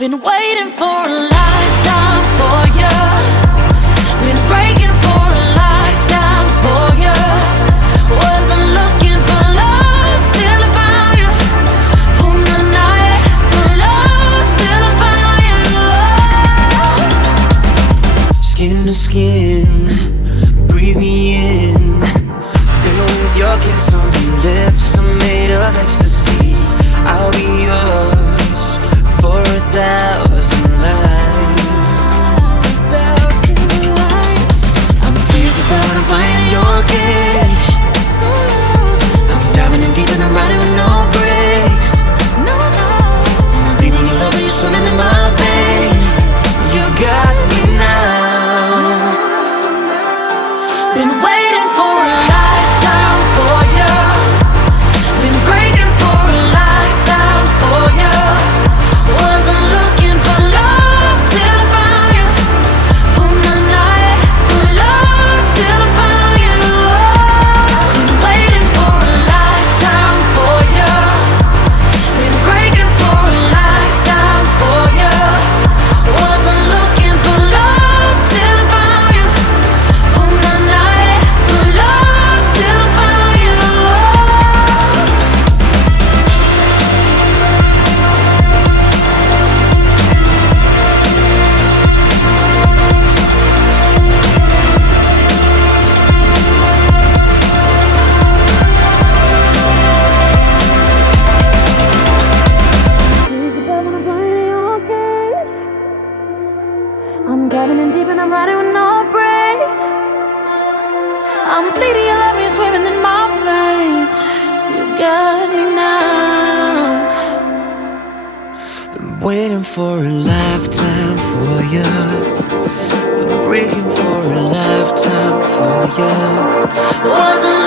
Been waiting for a lifetime for you. Been breaking for a lifetime for you. Wasn't looking for love till I found you. On the night for love till I found you. Skin to skin, breathe me in. Fill with your kiss on your lips. I'm made of ecstasy. I'll be yours for 1,000 lives. I'm freezing, but I'm finding your cage. I'm diving in deep and I'm riding with no brakes. I'm bleeding your love and you're swimming in my veins. You've got me now. Been waiting for a lifetime for you. Been breaking for a lifetime for you. Wasn't looking for love till I found you. On the night for love till I found you. Been waiting for a lifetime for you. Been breaking for a lifetime for you. Wasn't looking for love till I found you. On the night for love till I found you. I'm diving in deep and I'm riding with no brakes. I'm bleeding your love, you're swimming in my veins. You got me now. Been waiting for a lifetime for you. Been breaking for a lifetime for you. Wasn't